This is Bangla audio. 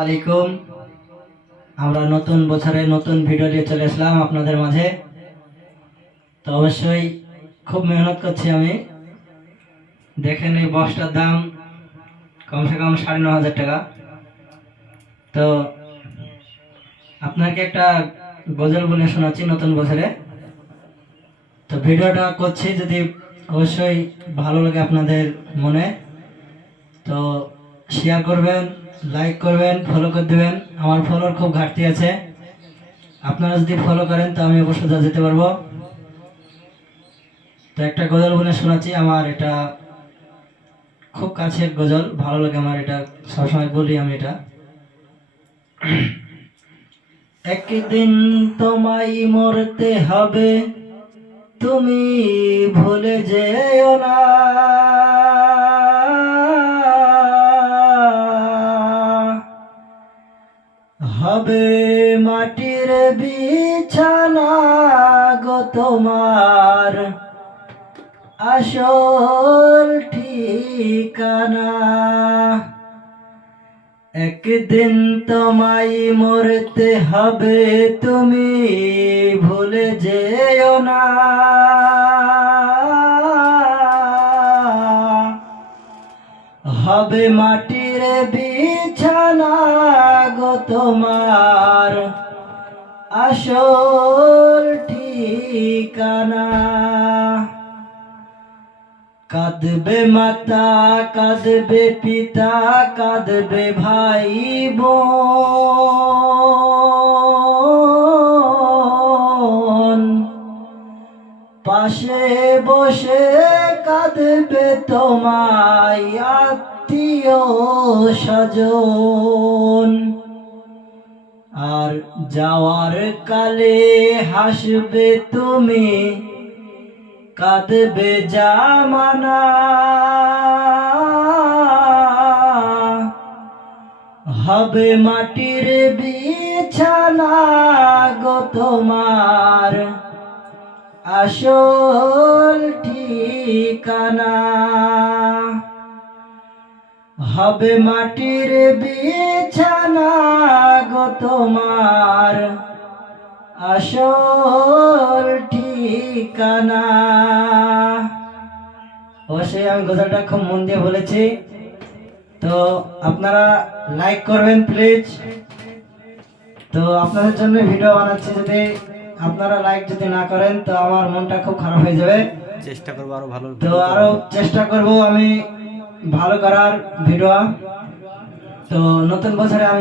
আলাইকুম। আমরা নতুন বছরে নতুন ভিডিও নিয়ে চলে আসলাম আপনাদের মাঝে। তো অবশ্যই খুব মেহনত করছি আমি। দেখেন এই বক্সটার দাম কমসে কম ৯,৫০০ টাকা। তো আপনাকে একটা গজল বলে শোনাচ্ছি নতুন বছরে। তো ভিডিওটা করছি যদি অবশ্যই ভালো লাগে আপনাদের মনে, তো শেয়ার করবেন, লাইক করবেন, ফলো করে দেবেন। আমার ফলোর খুব ঘাটতি আছে, আপনারা যদি ফলো করেন তো আমি অবশ্যই যেতে পারবো। তো একটা গজল বলে শোনাচ্ছি, আমার এটা খুব কাছের গজল, ভালো লাগে আমার, এটা সবসময় বলি আমি এটা। একদিন তোমায় মরতে হবে, তুমি ভুলে যেও না। হবে মাটির বিছানা গো তোমার আসল ঠিকানা। একদিন তোমায় মরতে হবে, তুমি ভুলে যেও না। হবে মাটির বিছানা গো তোমার আসল ঠিকানা। কাঁদবে মাতা, কাঁদবে পিতা, কাঁদবে ভাই বোন, পাশে বসে কাঁদবে তোমায় আত্মীয় স্বজন। আর যাওয়ার কালে হাসবে তুমি, কাঁদবে জামানা। হবে মাটির বিছানা গো তোমার আসল ঠিকানা। হবে মাটির বিছানা গো তোমার আসল ঠিকানা। অবশ্যই আমি গজলটা খুব মন দিয়ে বলেছি, তো আপনারা লাইক করবেন প্লিজ। তো আপনাদের জন্য ভিডিও বানাচ্ছি, যদি আপনারা লাইক যদি না করেন তো আমার মনটা খুব খারাপ হয়ে যাবে। চেষ্টা করবো আরো ভালো, তো আরো চেষ্টা করব আমি ভালো করার ভিডিও। তো নতুন বছরে আমি